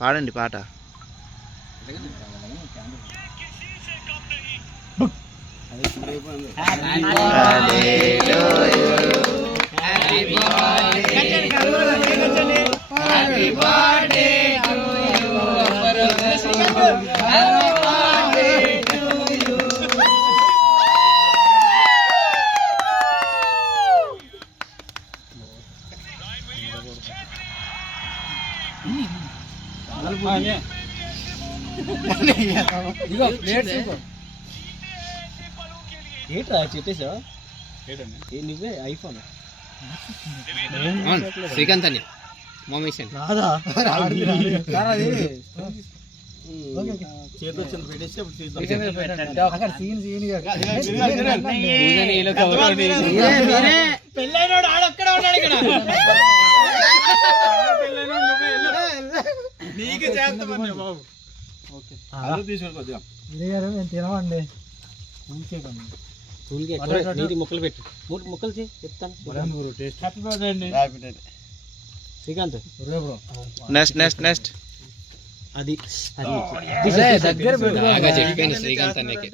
పాడండి పాట. ఏంట్రా చెప్పేసా నువ్వే ఐఫోన్ శ్రీకాంత్ అని మమ్మీషన్ చేతి వచ్చింది పెట్టేసి పెళ్ళైనోడు ఆడొక్కడే ఉన్నాడు ఇక్కడ. నీకు చేస్తామన్నా బాబు. తినమండి నీటి ముక్కలు పెట్టి 3 ముక్కలు చేయి చెప్తాను. శ్రీకాంత్ నెక్స్ట్ అది దగ్గర చెప్పాను శ్రీకాంత్ అన్నకి.